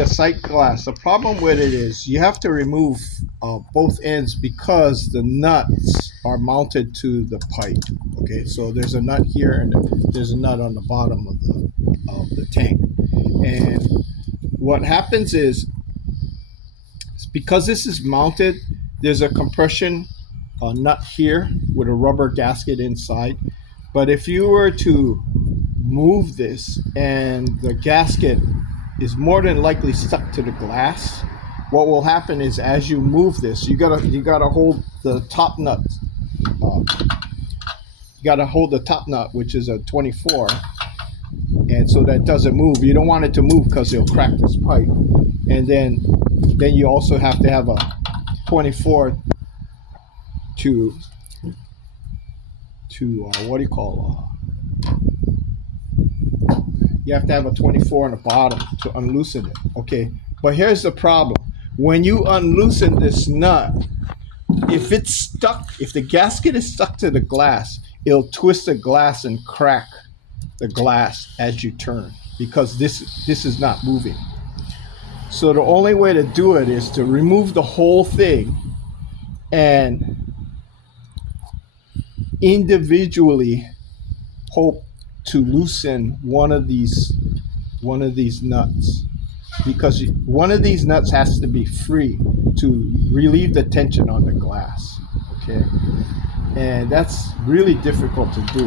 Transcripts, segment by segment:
the sight glass. The problem with it is you have to remove both ends because the nuts are mounted to the pipe. Okay, so there's a nut here and there's a nut on the bottom of the tank. And what happens is because this is mounted, there's a compression nut here with a rubber gasket inside. But if you were to move this and the gasket is more than likely stuck to the glass, what will happen is as you move this, you gotta hold the top nut. You gotta hold the top nut, which is a 24, and so that doesn't move. You don't want it to move because it'll crack this pipe. And then you also have to have a 24 to what do you call? You have to have a 24 on the bottom to unloosen it. Okay, but here's the problem: when you unloosen this nut, if it's stuck, if the gasket is stuck to the glass, it'll twist the glass and crack the glass as you turn because this is not moving. So the only way to do it is to remove the whole thing and individually hope to loosen one of these nuts, because one of these nuts has to be free to relieve the tension on the glass. Okay, and that's really difficult to do.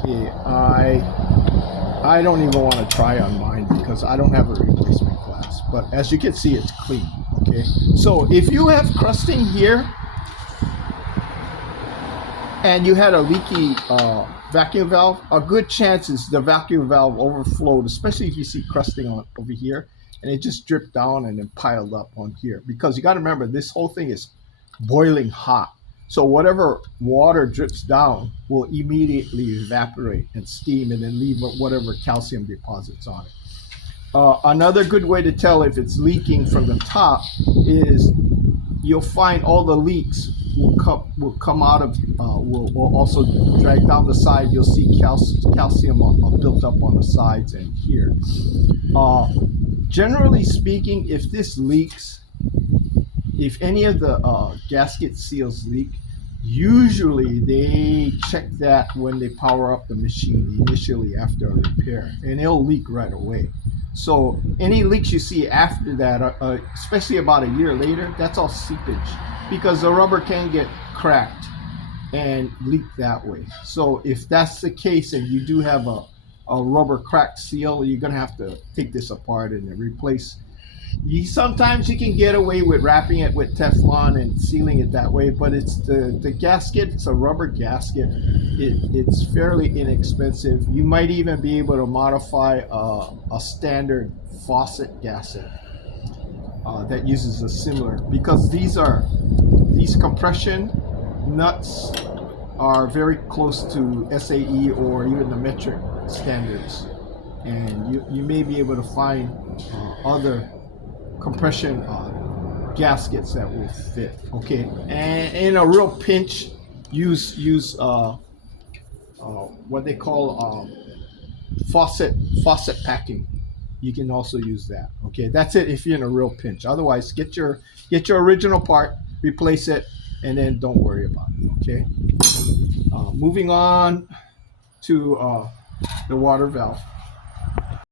Okay, I don't even want to try on mine because I don't have a replacement glass, but as you can see, it's clean. Okay, so if you have crusting here and you had a leaky vacuum valve, a good chance is the vacuum valve overflowed, especially if you see crusting on over here and it just dripped down and then piled up on here, because you got to remember this whole thing is boiling hot. So whatever water drips down will immediately evaporate and steam and then leave whatever calcium deposits on it. Another good way to tell if it's leaking from the top is you'll find all the leaks will come out of, will also drag down the side. You'll see calcium built up on the sides and here. Generally speaking, if this leaks, if any of the gasket seals leak, usually they check that when they power up the machine initially after a repair, and it'll leak right away. So any leaks you see after that, especially about a year later, that's all seepage, because the rubber can get cracked and leak that way. So if that's the case and you do have a rubber cracked seal, you're gonna have to take this apart and replace. Sometimes you can get away with wrapping it with Teflon and sealing it that way, but it's the gasket, it's a rubber gasket. It's fairly inexpensive. You might even be able to modify a standard faucet gasket that uses a similar, because these compression nuts are very close to SAE or even the metric standards, and you may be able to find other compression gaskets that will fit. Okay, and in a real pinch, use what they call faucet packing. You can also use that. Okay, that's it if you're in a real pinch. Otherwise, get your original part, replace it, and then don't worry about it. Okay, moving on to the water valve.